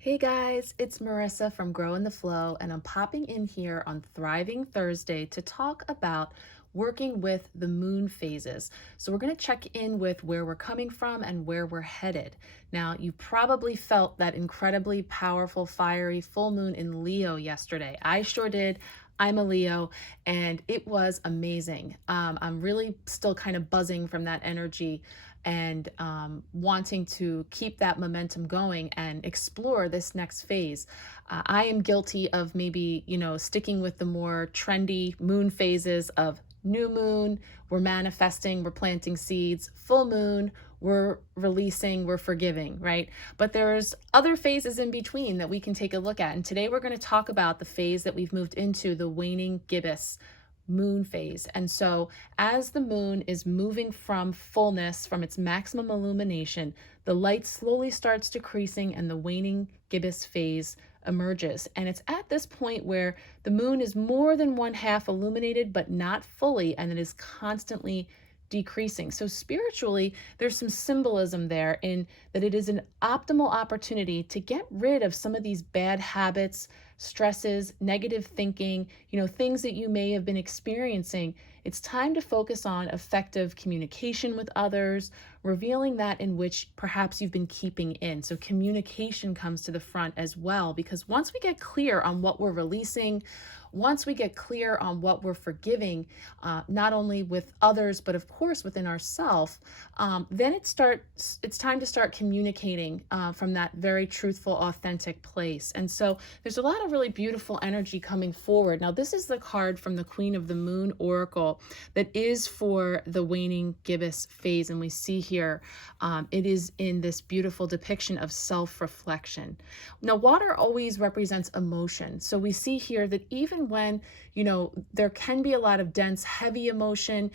Hey guys, it's Marissa from Grow in the Flow, and I'm popping in here on Thriving Thursday to talk about working with the moon phases. So, we're going to check in with where we're coming from and where we're headed. Now, you probably felt that incredibly powerful, fiery full moon in Leo yesterday. I sure did. I'm a Leo, and it was amazing. I'm really still kind of buzzing from that energy and wanting to keep that momentum going and explore this next phase. I am guilty of maybe, sticking with the more trendy moon phases of new moon, we're manifesting, we're planting seeds, full moon, we're releasing, we're forgiving, right? But there's other phases in between that we can take a look at. And today we're going to talk about the phase that we've moved into, the waning gibbous moon phase. And so as the moon is moving from fullness, from its maximum illumination, the light slowly starts decreasing and the waning gibbous phase emerges. And it's at this point where the moon is more than one half illuminated, but not fully, and it is constantly decreasing. So spiritually, there's some symbolism there in that it is an optimal opportunity to get rid of some of these bad habits, stresses, negative thinking, things that you may have been experiencing. It's time to focus on effective communication with others, revealing that in which perhaps you've been keeping in. So communication comes to the front as well, because once we get clear on what we're releasing, once we get clear on what we're forgiving, not only with others, but of course within ourselves, then it's time to start communicating from that very truthful, authentic place. And so there's a lot of really beautiful energy coming forward. Now, this is the card from the Queen of the Moon Oracle that is for the waning gibbous phase. And we see here, it is in this beautiful depiction of self-reflection. Now, water always represents emotion. So we see here that even when, there can be a lot of dense, heavy emotion,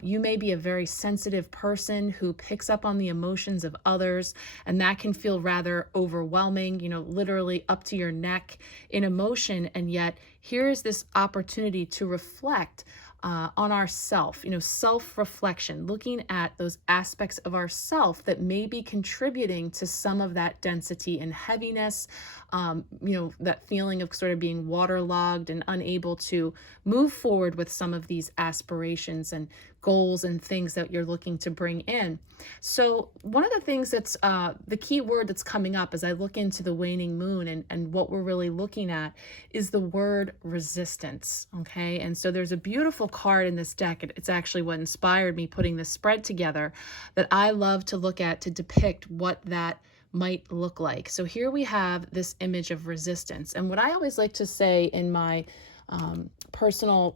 you may be a very sensitive person who picks up on the emotions of others, and that can feel rather overwhelming, literally up to your neck in emotion. And yet here's this opportunity to reflect on ourself, self-reflection, looking at those aspects of ourself that may be contributing to some of that density and heaviness, that feeling of sort of being waterlogged and unable to move forward with some of these aspirations and goals and things that you're looking to bring in. So one of the things that's the key word that's coming up as I look into the waning moon and what we're really looking at is the word resistance. Okay. And so there's a beautiful card in this deck. It's actually what inspired me putting this spread together that I love to look at to depict what that might look like. So here we have this image of resistance. And what I always like to say in my personal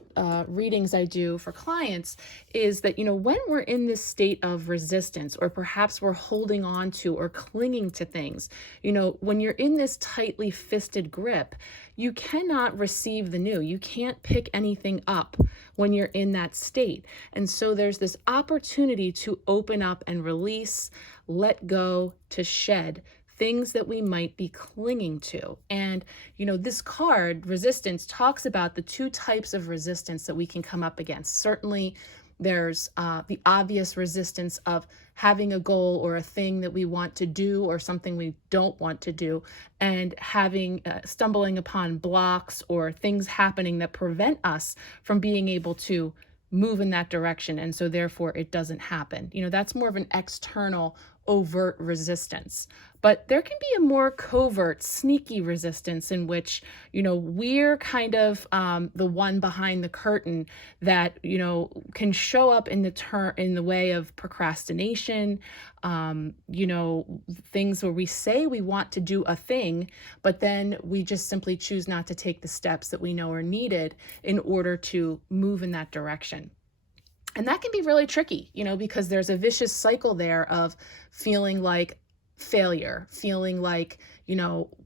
readings I do for clients is that, when we're in this state of resistance, or perhaps we're holding on to or clinging to things, when you're in this tightly fisted grip, you cannot receive the new. You can't pick anything up when you're in that state. And so there's this opportunity to open up and release, let go, to shed things that we might be clinging to. And, this card, resistance, talks about the two types of resistance that we can come up against. Certainly, there's the obvious resistance of having a goal or a thing that we want to do or something we don't want to do, and having stumbling upon blocks or things happening that prevent us from being able to move in that direction. And so therefore it doesn't happen. That's more of an external overt resistance. But there can be a more covert, sneaky resistance in which, we're kind of the one behind the curtain that, can show up in the way of procrastination, things where we say we want to do a thing, but then we just simply choose not to take the steps that we know are needed in order to move in that direction. And that can be really tricky, because there's a vicious cycle there of feeling like failure, feeling like,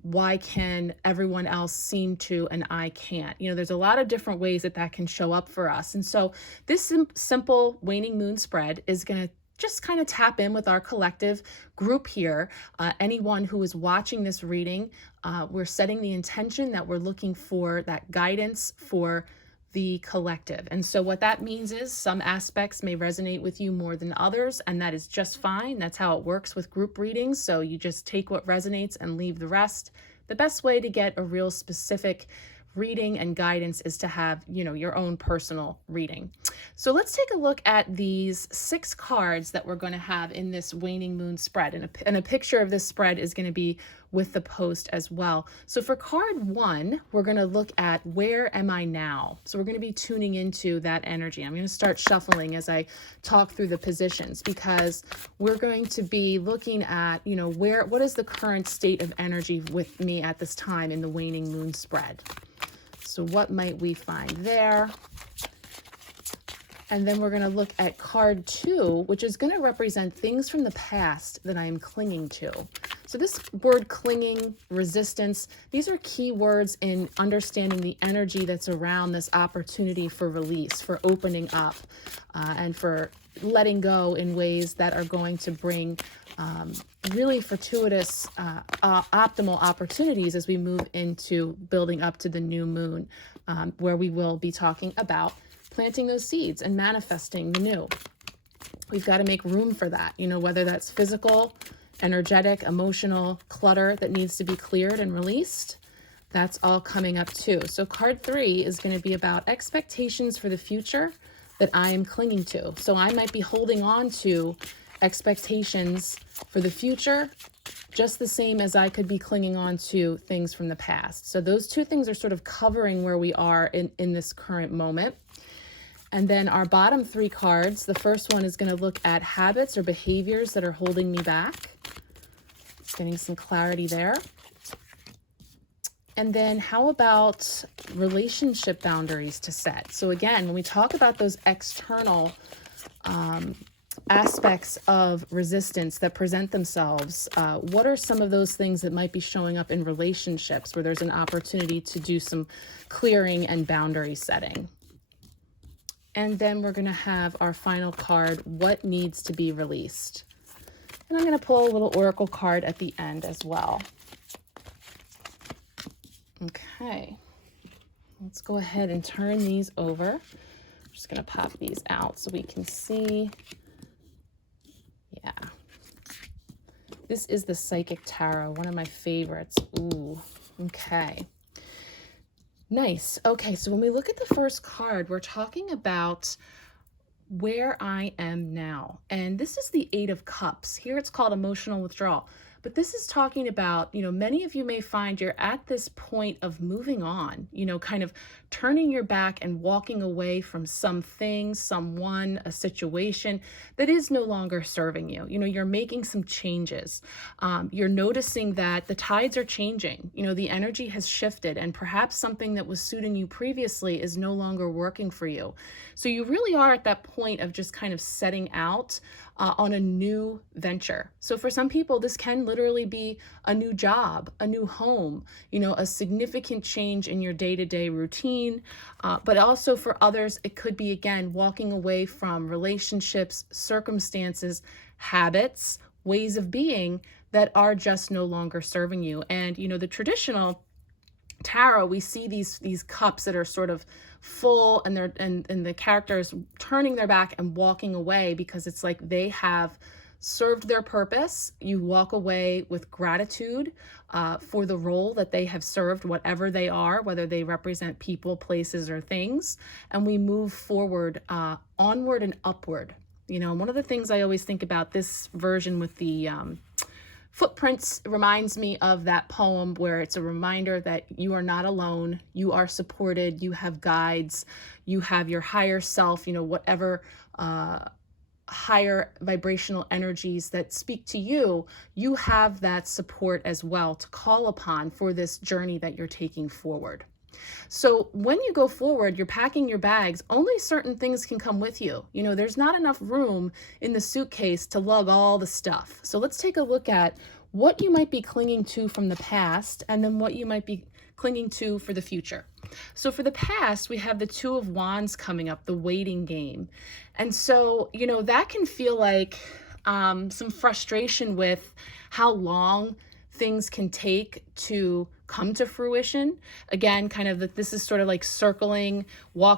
why can everyone else seem to and I can't? There's a lot of different ways that can show up for us. And so this simple waning moon spread is going to just kind of tap in with our collective group here. Anyone who is watching this reading, we're setting the intention that we're looking for that guidance for the collective. And so what that means is some aspects may resonate with you more than others, and that is just fine. That's how it works with group readings. So you just take what resonates and leave the rest. The best way to get a real specific reading and guidance is to have, your own personal reading. So let's take a look at these 6 cards that we're going to have in this Waning Moon spread. And a picture of this spread is going to be with the post as well. So for card 1, we're going to look at where am I now? So we're going to be tuning into that energy. I'm going to start shuffling as I talk through the positions, because we're going to be looking at, what is the current state of energy with me at this time in the Waning Moon spread. So what might we find there? And then we're going to look at card 2, which is going to represent things from the past that I am clinging to. So this word clinging, resistance, these are key words in understanding the energy that's around this opportunity for release, for opening up, and for letting go in ways that are going to bring really fortuitous, optimal opportunities as we move into building up to the new moon, where we will be talking about planting those seeds and manifesting the new. We've got to make room for that, whether that's physical, energetic, emotional clutter that needs to be cleared and released. That's all coming up too. So card 3 is going to be about expectations for the future that I am clinging to. So I might be holding on to expectations for the future, just the same as I could be clinging on to things from the past. So those 2 things are sort of covering where we are in this current moment. And then our bottom 3 cards, the first one is going to look at habits or behaviors that are holding me back. It's getting some clarity there. And then how about relationship boundaries to set? So again, when we talk about those external aspects of resistance that present themselves, what are some of those things that might be showing up in relationships where there's an opportunity to do some clearing and boundary setting? And then we're going to have our final card, what needs to be released? And I'm going to pull a little oracle card at the end as well. Okay, let's go ahead and turn these over. I'm just going to pop these out so we can see. Yeah. This is the Psychic Tarot, one of my favorites. Ooh, okay. Nice. Okay, so when we look at the first card, we're talking about where I am now. And this is the 8 of Cups. Here it's called emotional withdrawal. But this is talking about, many of you may find you're at this point of moving on, kind of turning your back and walking away from something, someone, a situation that is no longer serving you. You're making some changes. You're noticing that the tides are changing. The energy has shifted, and perhaps something that was suiting you previously is no longer working for you. So you really are at that point of just kind of setting out on a new venture. So for some people, this can literally be a new job, a new home, a significant change in your day-to-day routine. But also for others, it could be, again, walking away from relationships, circumstances, habits, ways of being that are just no longer serving you. And, the traditional tarot, we see these cups that are sort of full, and the characters turning their back and walking away because it's like they have served their purpose. You walk away with gratitude for the role that they have served, whatever they are, whether they represent people, places, or things, and we move forward, onward and upward. One of the things I always think about this version with the footprints reminds me of that poem where it's a reminder that you are not alone, you are supported, you have guides, you have your higher self, whatever higher vibrational energies that speak to you, you have that support as well to call upon for this journey that you're taking forward. So when you go forward, you're packing your bags, only certain things can come with you. There's not enough room in the suitcase to lug all the stuff. So let's take a look at what you might be clinging to from the past, and then what you might be clinging to for the future. So for the past, we have the 2 of Wands coming up, the waiting game. And so, that can feel like some frustration with how long things can take to come to fruition. Again, kind of that this is sort of like circling,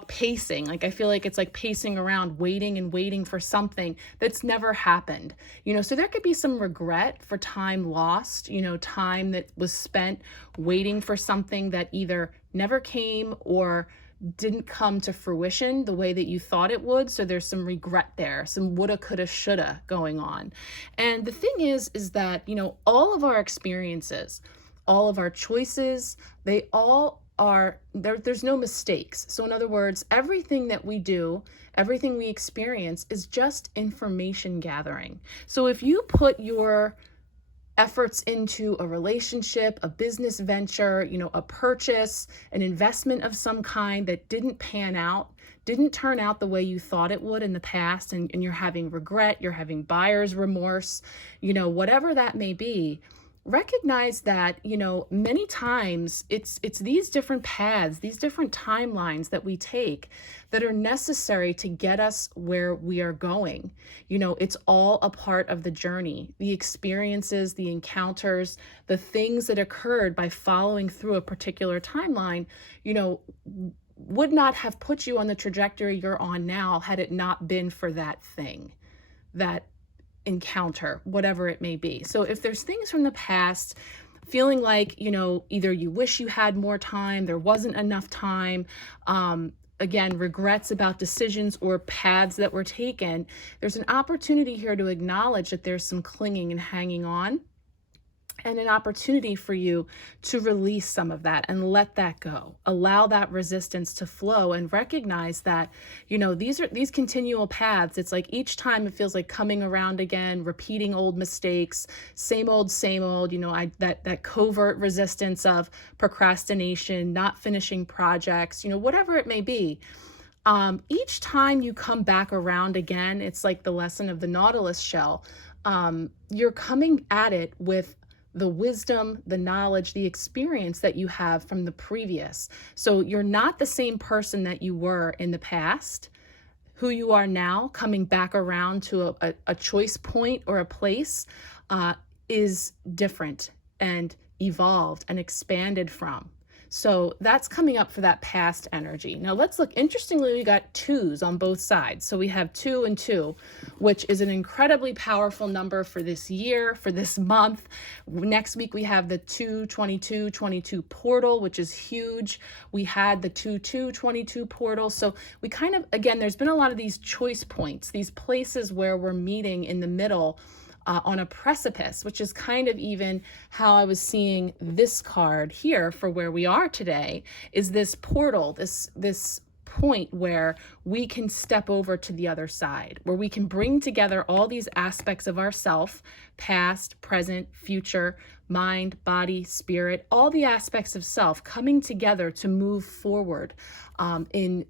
pacing. Like I feel like it's like pacing around, waiting and waiting for something that's never happened. So there could be some regret for time lost, time that was spent waiting for something that either never came or didn't come to fruition the way that you thought it would. So there's some regret there, some woulda, coulda, shoulda going on. And the thing is that, all of our experiences, all of our choices, they all are there. There's no mistakes. So in other words, everything that we do, everything we experience is just information gathering. So if you put your efforts into a relationship, a business venture, a purchase, an investment of some kind that didn't pan out, didn't turn out the way you thought it would in the past, and you're having regret, you're having buyer's remorse, whatever that may be, recognize that, many times it's these different paths, these different timelines that we take that are necessary to get us where we are going. It's all a part of the journey, the experiences, the encounters, the things that occurred by following through a particular timeline, would not have put you on the trajectory you're on now had it not been for that thing, that encounter, whatever it may be. So if there's things from the past, feeling like, either you wish you had more time, there wasn't enough time, again, regrets about decisions or paths that were taken, there's an opportunity here to acknowledge that there's some clinging and hanging on, and an opportunity for you to release some of that and let that go. Allow that resistance to flow and recognize that, these continual paths. It's like each time it feels like coming around again, repeating old mistakes, same old, that covert resistance of procrastination, not finishing projects, whatever it may be. Each time you come back around again, it's like the lesson of the Nautilus shell. You're coming at it with the wisdom, the knowledge, the experience that you have from the previous. So you're not the same person that you were in the past. Who you are now, coming back around to a choice point or a place, is different and evolved and expanded from. So that's coming up for that past energy. Now let's look. Interestingly, we got 2s on both sides. So we have 2 and 2, which is an incredibly powerful number for this year, for this month. Next week, we have the 2-22-22 portal, which is huge. We had the 2-2-22 portal. So we kind of, again, there's been a lot of these choice points, these places where we're meeting in the middle, on a precipice, which is kind of even how I was seeing this card here for where we are today, is this portal, this point where we can step over to the other side, where we can bring together all these aspects of ourself, past, present, future, mind, body, spirit, all the aspects of self coming together to move forward in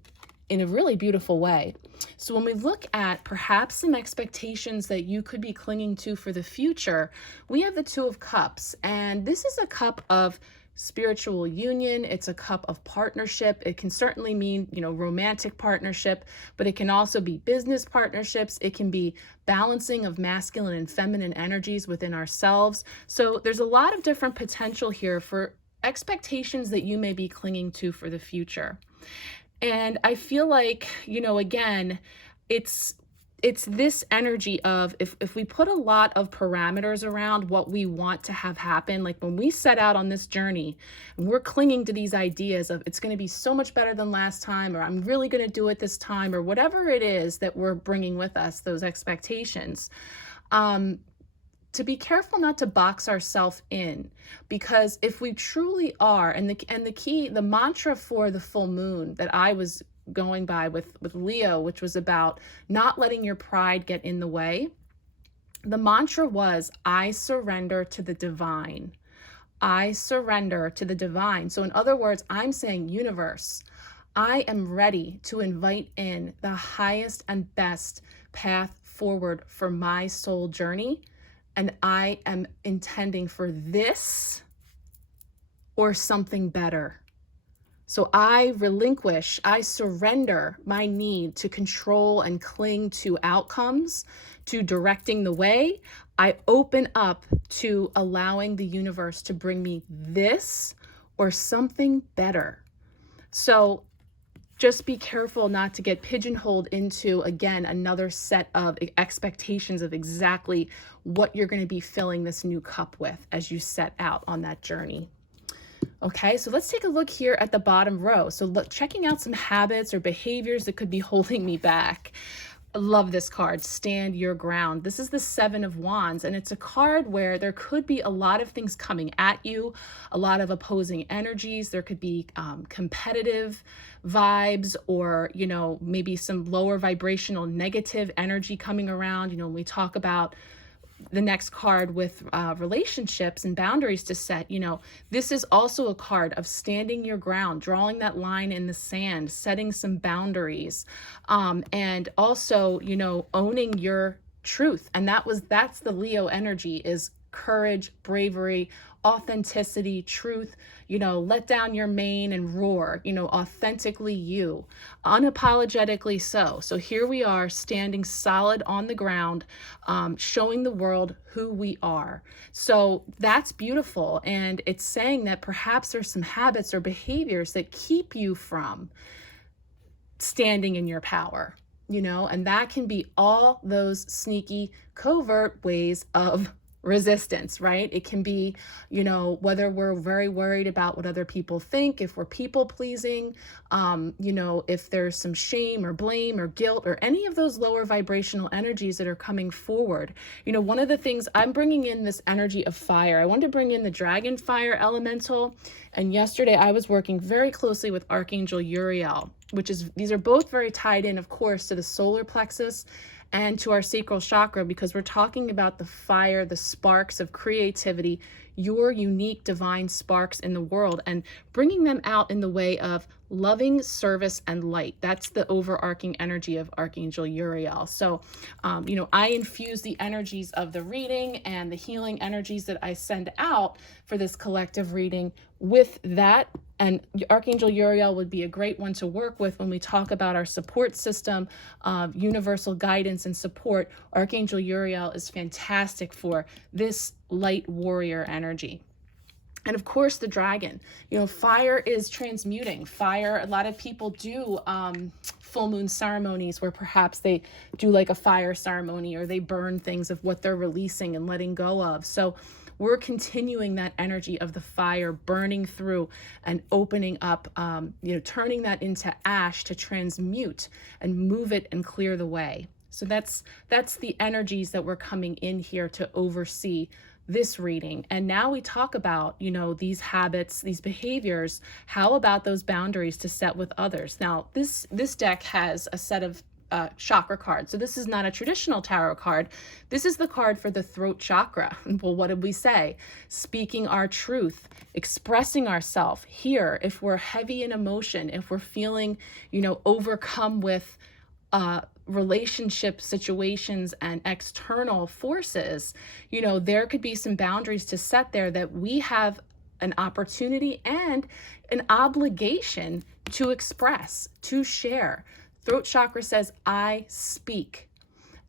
a really beautiful way. So when we look at perhaps some expectations that you could be clinging to for the future, we have the 2 of Cups, and this is a cup of spiritual union. It's a cup of partnership. It can certainly mean, romantic partnership, but it can also be business partnerships. It can be balancing of masculine and feminine energies within ourselves. So there's a lot of different potential here for expectations that you may be clinging to for the future. And I feel like, again, it's this energy of if we put a lot of parameters around what we want to have happen, like when we set out on this journey and we're clinging to these ideas of it's going to be so much better than last time, or I'm really going to do it this time, or whatever it is that we're bringing with us, those expectations, to be careful not to box ourselves in, because if we truly are, and the mantra for the full moon that I was going by with Leo, which was about not letting your pride get in the way, the mantra was, I surrender to the divine. I surrender to the divine. So in other words, I'm saying, universe, I am ready to invite in the highest and best path forward for my soul journey. And I am intending for this or something better. So I surrender my need to control and cling to outcomes, to directing the way. I open up to allowing the universe to bring me this or something better. So just be careful not to get pigeonholed into, again, another set of expectations of exactly what you're going to be filling this new cup with as you set out on that journey. Okay, so let's take a look here at the bottom row. So look, checking out some habits or behaviors that could be holding me back. I love this card, Stand Your Ground. This is the Seven of Wands, and it's a card where there could be a lot of things coming at you, a lot of opposing energies. There could be competitive vibes, or, you know, maybe some lower vibrational negative energy coming around. You know, when we talk about the next card with relationships and boundaries to set, you know, this is also a card of standing your ground, drawing that line in the sand, setting some boundaries, and also, you know, owning your truth. And that's the Leo energy, is courage, bravery, authenticity, truth, you know, let down your mane and roar, you know, authentically you, unapologetically so. So here we are, standing solid on the ground, showing the world who we are. So that's beautiful. And it's saying that perhaps there's some habits or behaviors that keep you from standing in your power, you know, and that can be all those sneaky, covert ways of resistance, right? It can be, you know, whether we're very worried about what other people think, if we're people pleasing, you know, if there's some shame or blame or guilt or any of those lower vibrational energies that are coming forward. You know, one of the things I'm bringing in, this energy of fire. I wanted to bring in the dragon fire elemental. And yesterday I was working very closely with Archangel Uriel, these are both very tied in, of course, to the solar plexus and to our sacral chakra, because we're talking about the fire, the sparks of creativity, your unique divine sparks in the world, and bringing them out in the way of loving, service, and light. That's the overarching energy of Archangel Uriel. So, you know, I infuse the energies of the reading and the healing energies that I send out for this collective reading with that. And Archangel Uriel would be a great one to work with when we talk about our support system, universal guidance and support. Archangel Uriel is fantastic for this light warrior energy. And of course, the dragon. You know, fire is transmuting. Fire, a lot of people do full moon ceremonies where perhaps they do like a fire ceremony, or they burn things of what they're releasing and letting go of. So we're continuing that energy of the fire burning through and opening up, you know, turning that into ash to transmute and move it and clear the way. So that's the energies that we're coming in here to oversee this reading. And now we talk about, you know, these habits, these behaviors. How about those boundaries to set with others? Now, this deck has a set of chakra cards. So this is not a traditional tarot card. This is the card for the throat chakra. Well, what did we say? Speaking our truth, expressing ourselves here. If we're heavy in emotion, if we're feeling, you know, overcome with relationship situations and external forces, you know, there could be some boundaries to set there, that we have an opportunity and an obligation to express, to share. Throat chakra says, I speak.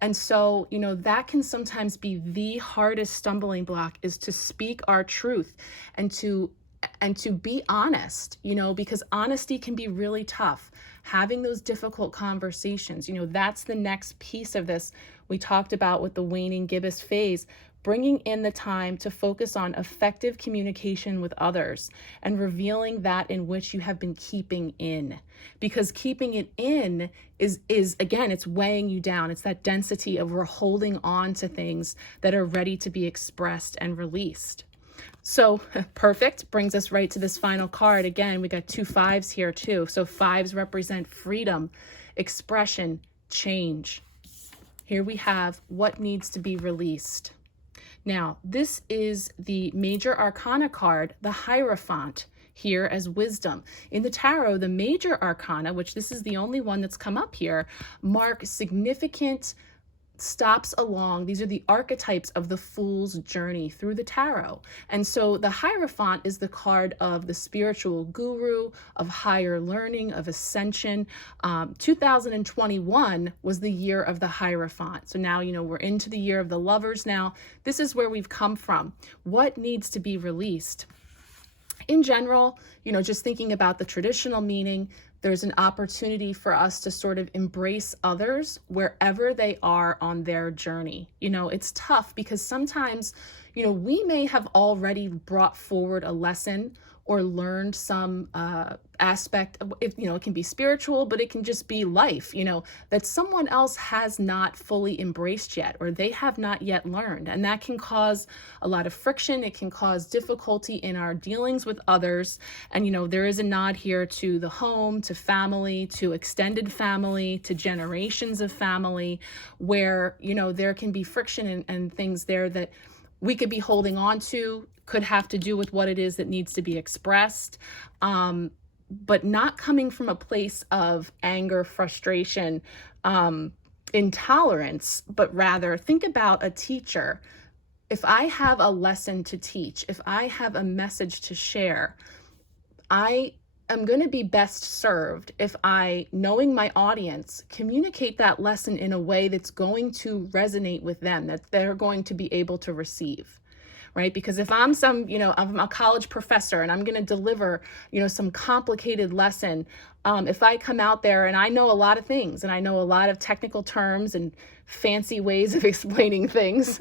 And so, you know, that can sometimes be the hardest stumbling block, is to speak our truth and to be honest, you know, because honesty can be really tough. Having those difficult conversations, you know, that's the next piece of this we talked about with the waning gibbous phase, bringing in the time to focus on effective communication with others and revealing that in which you have been keeping in. Because keeping it in is again, it's weighing you down. It's that density of we're holding on to things that are ready to be expressed and released. So perfect brings us right to this final card. Again, we got 2 5s here too. So 5s represent freedom, expression, change. Here we have what needs to be released. Now, this is the major arcana card, the Hierophant, here as wisdom. In the tarot, the major arcana, which this is the only one that's come up here, mark significant stops along, these are the archetypes of the fool's journey through the tarot. And so the Hierophant is the card of the spiritual guru, of higher learning, of ascension. 2021 was the year of the Hierophant. So now, we're into the year of the lovers now. This is where we've come from. What needs to be released? In general, just thinking about the traditional meaning, there's an opportunity for us to sort of embrace others wherever they are on their journey. It's tough because sometimes, we may have already brought forward a lesson or learned some aspect of, it can be spiritual, but it can just be life, that someone else has not fully embraced yet, or they have not yet learned. And that can cause a lot of friction. It can cause difficulty in our dealings with others. And, there is a nod here to the home, to family, to extended family, to generations of family, where, there can be friction and things there that we could be holding on to, could have to do with what it is that needs to be expressed, but not coming from a place of anger, frustration, intolerance, but rather think about a teacher. If I have a lesson to teach, if I have a message to share, I am going to be best served if I, knowing my audience, communicate that lesson in a way that's going to resonate with them, that they're going to be able to receive. Right? Because if I'm I'm a college professor and I'm going to deliver, some complicated lesson, if I come out there and I know a lot of things and I know a lot of technical terms and fancy ways of explaining things,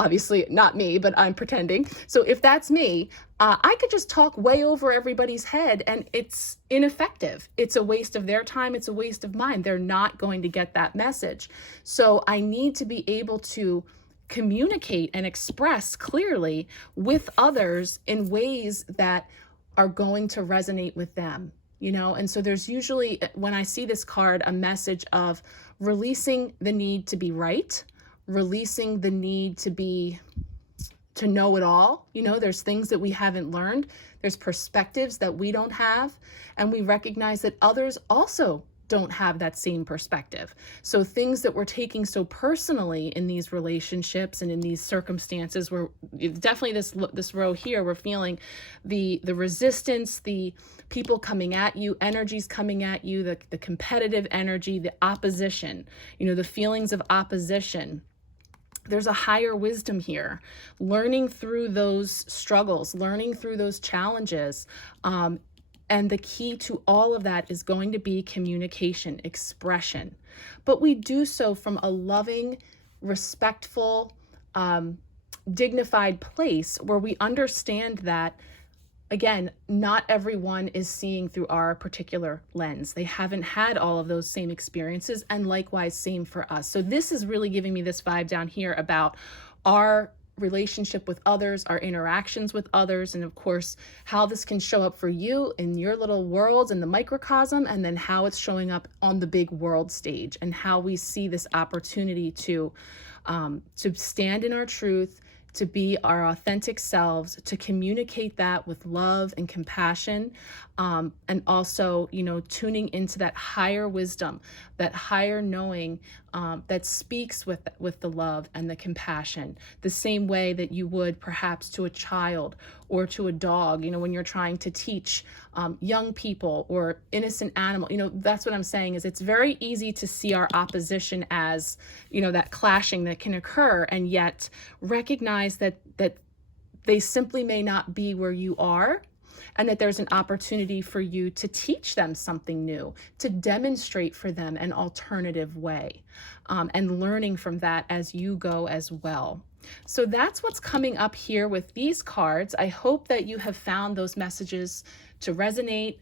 obviously not me, but I'm pretending. So if that's me, I could just talk way over everybody's head and it's ineffective. It's a waste of their time. It's a waste of mine. They're not going to get that message. So I need to be able to communicate and express clearly with others in ways that are going to resonate with them, and so there's usually, when I see this card, a message of releasing the need to be right, releasing the need to know it all. There's things that we haven't learned, there's perspectives that we don't have, and we recognize that others also don't have that same perspective. So things that we're taking so personally in these relationships and in these circumstances, where definitely this row here, we're feeling the resistance, the people coming at you, energies coming at you, the competitive energy, the opposition, the feelings of opposition. There's a higher wisdom here, learning through those struggles, learning through those challenges. And the key to all of that is going to be communication, expression. But we do so from a loving, respectful, dignified place where we understand that, again, not everyone is seeing through our particular lens. They haven't had all of those same experiences, and likewise, same for us. So this is really giving me this vibe down here about our relationship with others, our interactions with others, and of course, how this can show up for you in your little worlds in the microcosm, and then how it's showing up on the big world stage, and how we see this opportunity to stand in our truth, to be our authentic selves, to communicate that with love and compassion, and also, tuning into that higher wisdom, that higher knowing that speaks with the love and the compassion, the same way that you would perhaps to a child or to a dog, when you're trying to teach young people or innocent animal. That's what I'm saying, is it's very easy to see our opposition as, that clashing that can occur, and yet recognize that they simply may not be where you are, and that there's an opportunity for you to teach them something new, to demonstrate for them an alternative way, and learning from that as you go as well. So that's what's coming up here with these cards. I hope that you have found those messages to resonate,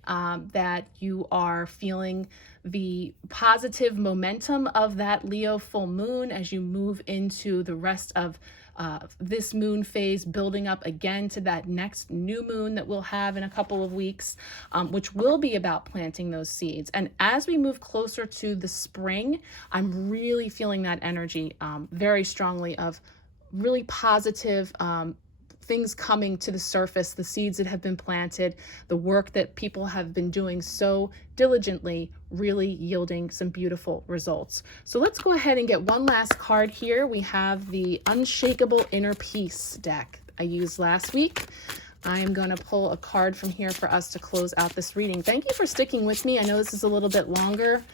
that you are feeling the positive momentum of that Leo full moon as you move into the rest of this moon phase, building up again to that next new moon that we'll have in a couple of weeks, which will be about planting those seeds. And as we move closer to the spring, I'm really feeling that energy very strongly of really positive things coming to the surface, the seeds that have been planted, the work that people have been doing so diligently, really yielding some beautiful results. So let's go ahead and get one last card here. We have the Unshakable Inner Peace deck I used last week. I am going to pull a card from here for us to close out this reading. Thank you for sticking with me. I know this is a little bit longer,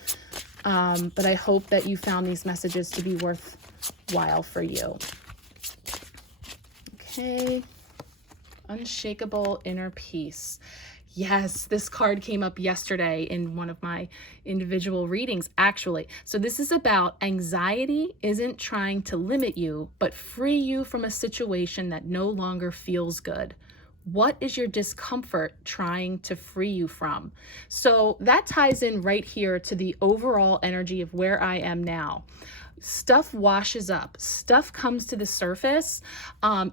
but I hope that you found these messages to be worthwhile for you. Okay, Unshakable Inner Peace. Yes, this card came up yesterday in one of my individual readings, actually. So this is about anxiety isn't trying to limit you, but free you from a situation that no longer feels good. What is your discomfort trying to free you from? So that ties in right here to the overall energy of where I am now. Stuff washes up, stuff comes to the surface.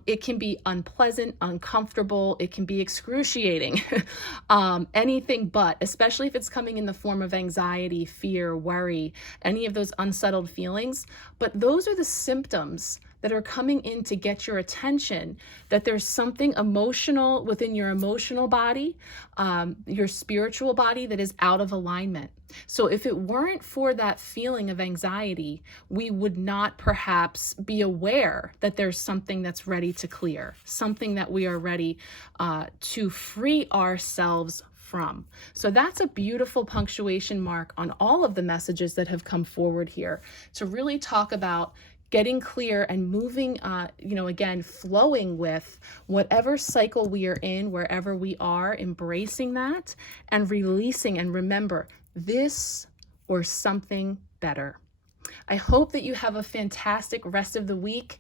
It can be unpleasant, uncomfortable, it can be excruciating, anything but, especially if it's coming in the form of anxiety, fear, worry, any of those unsettled feelings. But those are the symptoms that are coming in to get your attention, that there's something emotional within your emotional body, your spiritual body that is out of alignment. So if it weren't for that feeling of anxiety, we would not perhaps be aware that there's something that's ready to clear, something that we are ready to free ourselves from. So that's a beautiful punctuation mark on all of the messages that have come forward here to really talk about getting clear and moving, again, flowing with whatever cycle we are in, wherever we are, embracing that and releasing. And remember, this or something better. I hope that you have a fantastic rest of the week.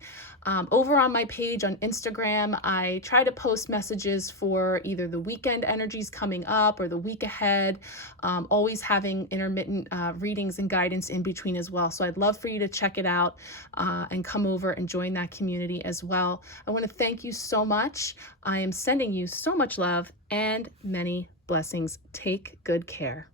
Over on my page on Instagram, I try to post messages for either the weekend energies coming up or the week ahead, always having intermittent readings and guidance in between as well. So I'd love for you to check it out and come over and join that community as well. I want to thank you so much. I am sending you so much love and many blessings. Take good care.